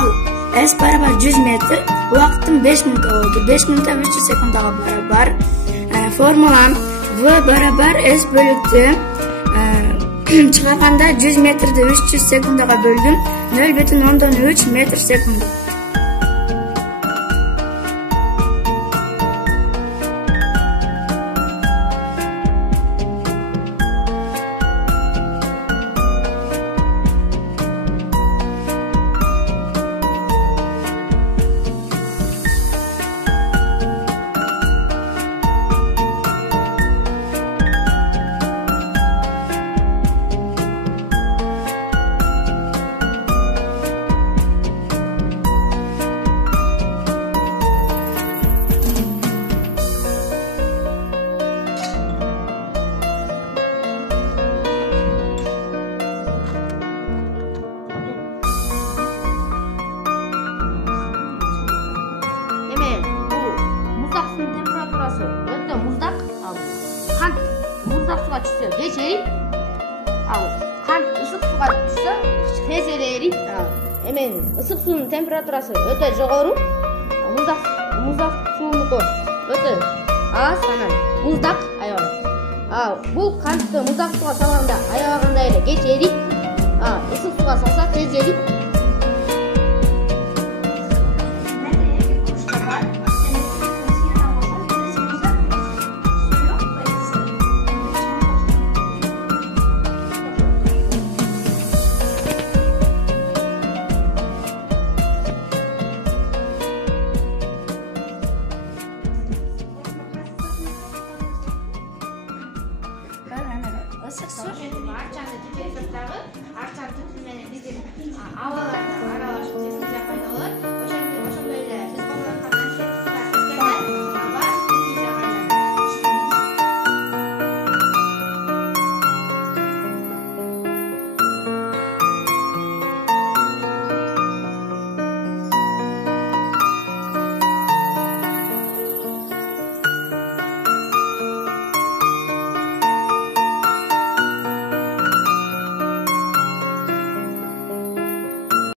ал S барабар 100 метр, убакытым 5 мүнөт болду. 5 мүнөттө 300 секундага барабар. Формулам V барабар S бөлүктү чыгарганда 100 метрди 300 секундага бөлдүм. 0,3 метр секунд. Muzdaq suga tushsa kech eriydi. Qand ысык suga tushsa tez eriydi. Emen ысык suунун температурасы өтө жогору. Muzdaq суунуку өтө аз, анан muzdaq аябай. Бул кандты muzdaq суга салганда аябагандай эле кеч эрийт. Ысык суга салса тез эрийт. Ысык суу Арчаны температурасы арчаны менен биздин абалар аралашып пайда болот. Ошондой эле